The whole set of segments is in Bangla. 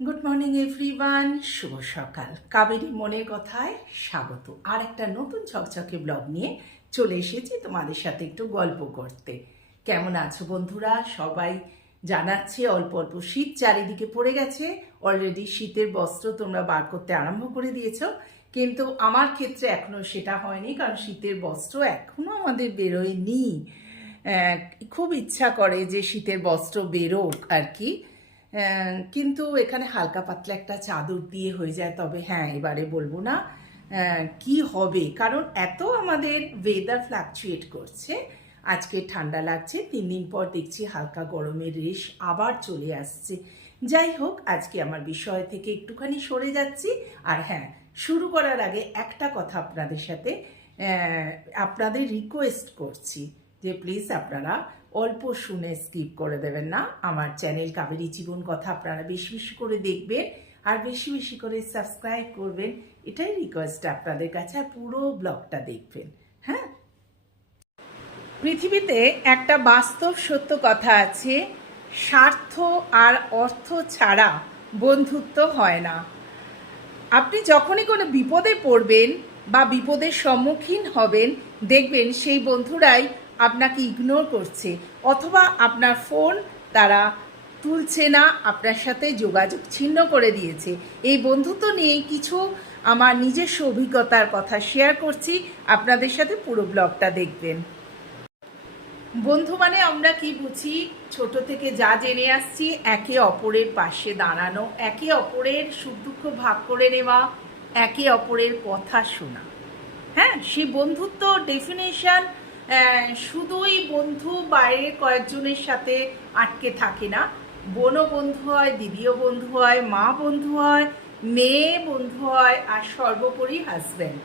গুড মর্নিং এভরিওয়ান শুভ সকাল। কাবেরী মনের কথায় স্বাগত। আর একটা নতুন ঝকঝকে ব্লগ নিয়ে চলে এসেছি তোমাদের সাথে একটু গল্প করতে। কেমন আছো বন্ধুরা? সবাই জানাচ্ছে অল্প অল্প শীত চারিদিকে পড়ে গেছে। অলরেডি শীতের বস্ত্র তোমরা বার করতে আরম্ভ করে দিয়েছ। কিন্তু আমার ক্ষেত্রে এখনও সেটা হয়নি, কারণ শীতের বস্ত্র এখনও আমাদের বেরোয়নি। খুব ইচ্ছা করে যে শীতের বস্ত্র বেরোক আর কি। কিন্তু এখানে হালকা পাতলা একটা চাদর দিয়ে হয়ে যায়। তবে হ্যাঁ এবারে বলব না কি হবে? কারণ এত আমাদের ওয়েদার ফ্লাকচুয়েট করছে। আজকে ঠান্ডা লাগছে, তিন দিন পর দেখছি হালকা গরমের রেশ আবার চলে আসছে। যাই হোক, আজকে আমার বিষয় থেকে একটুখানি সরে যাচ্ছি। আর হ্যাঁ শুরু করার আগে একটা কথা আপনাদের সাথে আপনাদের রিকোয়েস্ট করছি যে প্লিজ আপনারা অল্প শুনে স্কিপ করে দেবেন না। আমার চ্যানেল কাবেরী জীবন কথা আপনারা বেশি বেশি করে দেখবেন আর বেশি বেশি করে সাবস্ক্রাইব করবেন। এটাই রিকোয়েস্ট আপনাদের কাছে আর পুরো ব্লগটা দেখবেন। হ্যাঁ? পৃথিবীতে একটা বাস্তব সত্য কথা আছে, স্বার্থ আর অর্থ ছাড়া বন্ধুত্ব হয় না। আপনি যখনই কোনো বিপদে পড়বেন বা বিপদের সম্মুখীন হবেন, দেখবেন সেই বন্ধুরাই আপনাকে ইগনোর করছে, অথবা আপনার ফোন তারা তুলছে না, আপনার সাথে যোগাযোগ ছিন্ন করে দিয়েছে। এই বন্ধুত্ব নিয়ে কিছু আমার নিজস্ব অভিজ্ঞতার কথা শেয়ার করছি। আপনাদের সাথে পুরো ব্লগটা দেখবেন। বন্ধু মানে আমরা কি বুঝি? ছোট থেকে যা জেনে আসছি, একে অপরের পাশে দাঁড়ানো, একে অপরের সুখ দুঃখ ভাগ করে নেওয়া, একে অপরের কথা শোনা। হ্যাঁ সেই বন্ধুত্ব ডেফিনেশন শুধুই বন্ধু বাইরে কয়েকজনের সাথে আটকে থাকে না। বোনও বন্ধু হয়, দিদিও বন্ধু হয়, মা বন্ধু হয়, মেয়ে বন্ধু হয়, আর সর্বোপরি হাজব্যান্ড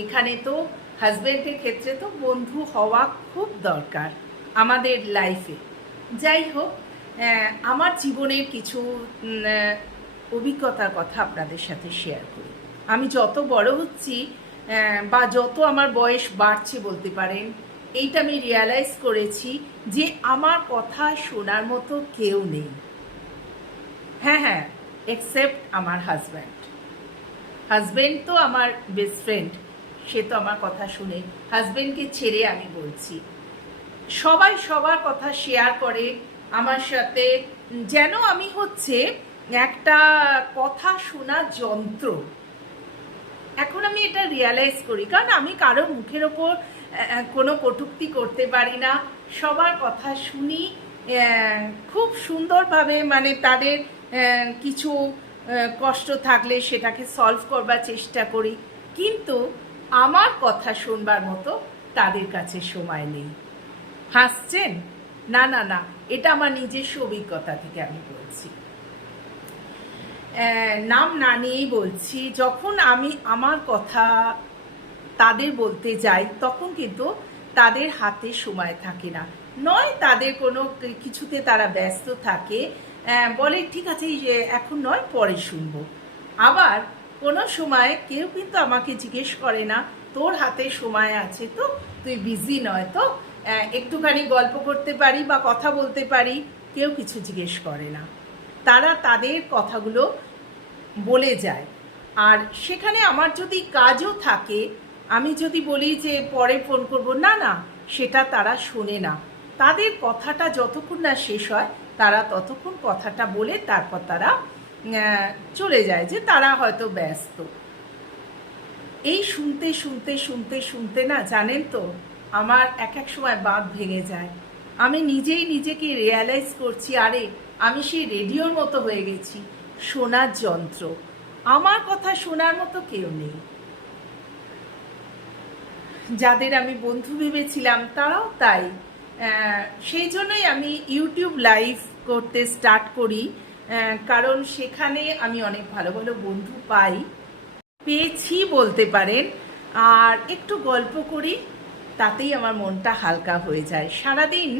এখানে তো হাজব্যান্ডের ক্ষেত্রে তো বন্ধু হওয়া খুব দরকার আমাদের লাইফে যাই হোক আমার জীবনের কিছু অভিজ্ঞতার কথা আপনাদের সাথে শেয়ার করি। আমি যত বড় হচ্ছি বা যত আমার বয়স বাড়ছে বলতে পারেন, এইটা আমি রিয়ালাইজ করেছি যে আমার কথা শোনার মতো কেউ নেই। হ্যাঁ হ্যাঁ এক্সেপ্ট আমার হাজব্যান্ড হাজবেন্ড তো আমার বেস্ট ফ্রেন্ড সে তো আমার কথা শুনে। হাজবেন্ডকে ছেড়ে আমি বলছি। সবাই সবার কথা শেয়ার করে আমার সাথে। যেন আমি হচ্ছে একটা কথা শোনার যন্ত্র। এখন আমি এটা রিয়ালাইজ করি। কারণ আমি কারও মুখের ওপর কোনো কটূক্তি করতে পারি না। সবার কথা শুনি খুব সুন্দরভাবে মানে তাদের কিছু কষ্ট থাকলে সেটাকে সলভ করবার চেষ্টা করি। কিন্তু আমার কথা শুনবার মতো তাদের কাছে সময় নেই। হাসছেন? না না না। এটা আমার নিজস্ব অভিজ্ঞতা থেকে আমি বলছি। নাম না নিয়েই বলছি, যখন আমি আমার কথা তাদের বলতে যাই, তখন কিন্তু তাদের হাতে সময় থাকে না। নয় তাদের কোনো কিছুতে তারা ব্যস্ত থাকে বলে, ঠিক আছে এখন নয়, পরে শুনব। আবার কোনো সময় কেউ কিন্তু আমাকে জিজ্ঞেস করে না, তোর হাতে সময় আছে তো? তুই বিজি নয় তো? একটুখানি গল্প করতে পারি বা কথা বলতে পারি? কেউ কিছু জিজ্ঞেস করে না। তারা তাদের কথাগুলো বলে যায়। আর সেখানে আমার যদি কাজও থাকে, আমি যদি বলি যে পরে ফোন করব, না না, সেটা তারা শোনে না। তাদের কথাটা যতক্ষণ না শেষ হয়, তারা ততক্ষণ কথাটা বলে তারপর তারা চলে যায় যে তারা হয়তো ব্যস্ত। এই শুনতে শুনতে শুনতে শুনতে না, জানেন তো, আমার এক এক সময় বাঁধ ভেঙে যায়। আমি নিজেই নিজেকে রিয়ালাইজ করছি, আরে আমি সেই রেডিওর মতো হয়ে গেছি, শোনার যন্ত্র। আমার কথা শোনার মতো কেউ নেই। যাদের আমি বন্ধু ভেবেছিলাম, তারাও তাই। সেই জন্যই আমি ইউটিউব লাইভ করতে স্টার্ট করি কারণ সেখানে আমি অনেক ভালো ভালো বন্ধু পাই। পেয়েছি বলতে পারেন, আর একটু গল্প করি, তাতেই আমার মনটা হালকা হয়ে যায়। সারাদিন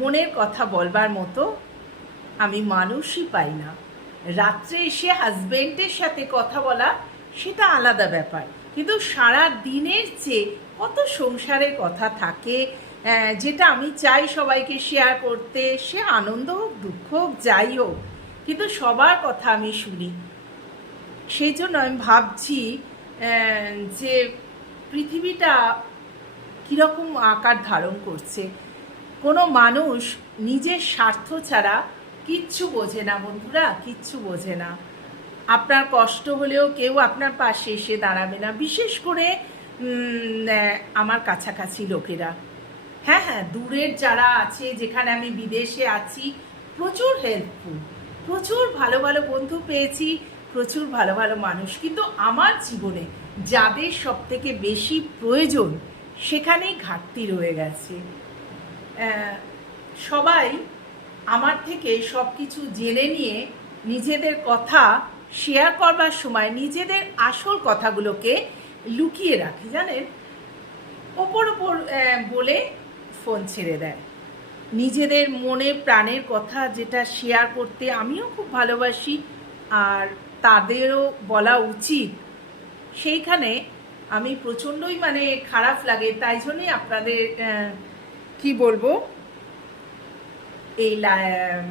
মনের কথা বলবার মতো আমি মানুষই পাই না। রাত্রে এসে হাজবেন্ডের সাথে কথা বলা, সেটা আলাদা ব্যাপার। কিন্তু সারা দিনের চেয়ে কত সংসারের কথা থাকে যেটা আমি চাই সবাইকে শেয়ার করতে, সে আনন্দ হোক, দুঃখ হোক, যাই হোক, কিন্তু সবার কথা আমি শুনি। সেই জন্য আমি ভাবছি যে পৃথিবীটা কীরকম আকার ধারণ করছে। কোনো মানুষ নিজের স্বার্থ ছাড়া কিচ্ছু বোঝে না বন্ধুরা, কিচ্ছু বোঝে না। আপনার কষ্ট হলেও কেউ আপনার পাশে এসে দাঁড়াবে না, বিশেষ করে আমার কাছাকাছি লোকেরা। হ্যাঁ হ্যাঁ দূরের যারা আছে, যেখানে আমি বিদেশে আছি, প্রচুর হেল্পফুল প্রচুর ভালো ভালো বন্ধু পেয়েছি, প্রচুর ভালো ভালো মানুষ। কিন্তু আমার জীবনে যাদের সব থেকে বেশি প্রয়োজন, সেখানেই ঘাটতি রয়ে গেছে। সবাই আমার থেকে সব কিছু জেনে নিয়ে নিজেদের কথা শেয়ার করবার সময় নিজেদের আসল কথাগুলোকে লুকিয়ে রাখে, জানেন? ওপর ওপর বলে ফোন ছেড়ে দেয়। নিজেদের মনে প্রাণের কথা যেটা শেয়ার করতে আমিও খুব ভালোবাসি আর তাদেরও বলা উচিত। সেইখানে আমি প্রচণ্ডই মানে খারাপ লাগে, তাই জন্যই আপনাদের কি বলব? এই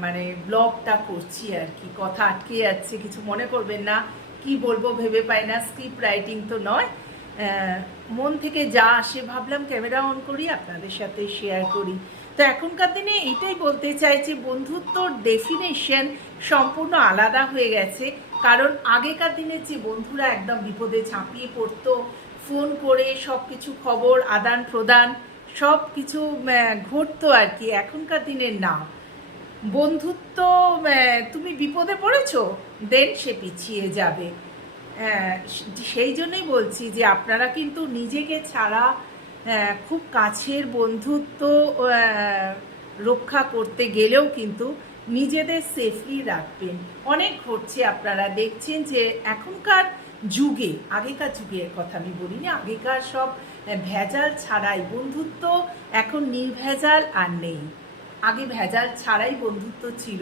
মানে ব্লগটা করছি আর কি, কথা আটকে যাচ্ছে, কিছু মনে করবেন না, কি বলব ভেবে পাই না, স্ক্রিপ্ট রাইটিং তো নয়। মন থেকে যা আসে ভাবলাম ক্যামেরা অন করি, আপনাদের সাথে শেয়ার করি। তো এখনকার দিনে এটাই বলতে চাই যে বন্ধুত্বর ডেফিনেশন সম্পূর্ণ আলাদা হয়ে গেছে। কারণ আগেকার দিনে যে বন্ধুরা একদম বিপদে ঝাঁপিয়ে পড়তো, ফোন করে সব কিছু খবর আদান প্রদান সব কিছু ঘটতো আর কি এখনকার দিনে না বন্ধুত্ব তুমি বিপদে পড়েছো দেন সে পিছিয়ে যাবে। সেই জন্যই বলছি যে আপনারা কিন্তু নিজেকে ছাড়া খুব কাছের বন্ধুত্ব রক্ষা করতে গেলেও কিন্তু নিজেদের সেফলি রাখবেন। অনেক ঘটছে আপনারা দেখছেন যে এখনকার যুগে, আগেকার যুগের কথা আমি বলি না, আগেকার সব ভেজাল ছাড়াই বন্ধুত্ব এখন নির্ভেজাল আর নেই। আগে ভেজাল ছাড়াই বন্ধুত্ব ছিল,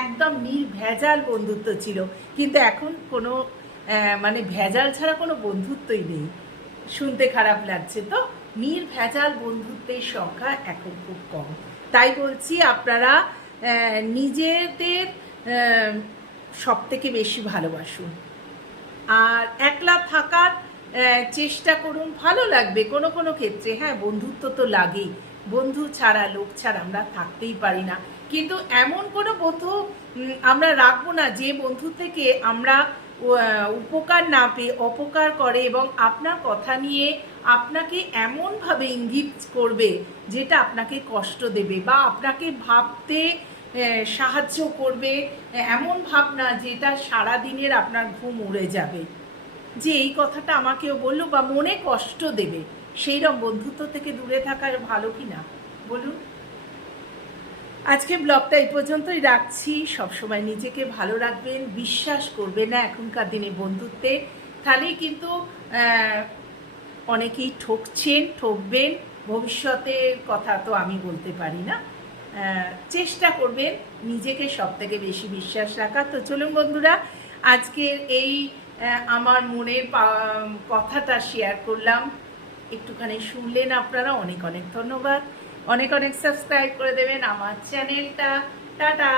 একদম নির্ভেজাল বন্ধুত্ব ছিল, কিন্তু এখন কোনো মানে ভেজাল ছাড়া কোনো বন্ধুত্বই নেই। শুনতে খারাপ লাগছে তো? নির্ভেজাল বন্ধুত্বের সংখ্যা এখন খুব কম। তাই বলছি আপনারা নিজেদের সব থেকে বেশি ভালোবাসুন। আর একলা থাকার চেষ্টা করুন, ভালো লাগবে কোনো কোনো ক্ষেত্রে। হ্যাঁ বন্ধুত্ব তো লাগেই। বন্ধু ছাড়া, লোক ছাড়া আমরা থাকতেই পারি না। কিন্তু এমন কোনো বন্ধু আমরা রাখব না যে বন্ধু থেকে আমরা উপকার না পেয়ে অপকার করে এবং আপনার কথা নিয়ে আপনাকে এমনভাবে ইঙ্গিত করবে যেটা আপনাকে কষ্ট দেবে বা আপনাকে ভাবতে সাহায্য করবে। এমন ভাবনা যেটা সারা দিনের আপনার ঘুম উড়ে যাবে। যে এই কথাটা আমাকেও বলল বা মনে কষ্ট দেবে সেইরকম বন্ধুত্ব থেকে দূরে থাকার ভালো কি না? বলুন। আজকে ব্লগটা এই পর্যন্তই রাখছি। সবসময় নিজেকে ভালো রাখবেন, বিশ্বাস করবে না এখনকার দিনে বন্ধুত্বে। তাহলেই কিন্তু অনেকেই ঠকছেন, ঠকবেন। ভবিষ্যতের কথা তো আমি বলতে পারি না। চেষ্টা করবেন নিজেকে সব থেকে বেশি বিশ্বাস রাখা তো চলুন বন্ধুরা, আজকের এই আমার মনের কথাটা শেয়ার করলাম। একটুখানি শুনলেন আপনারা, অনেক অনেক ধন্যবাদ। অনেক অনেক সাবস্ক্রাইব করে দেবেন আমার চ্যানেলটা টাটা!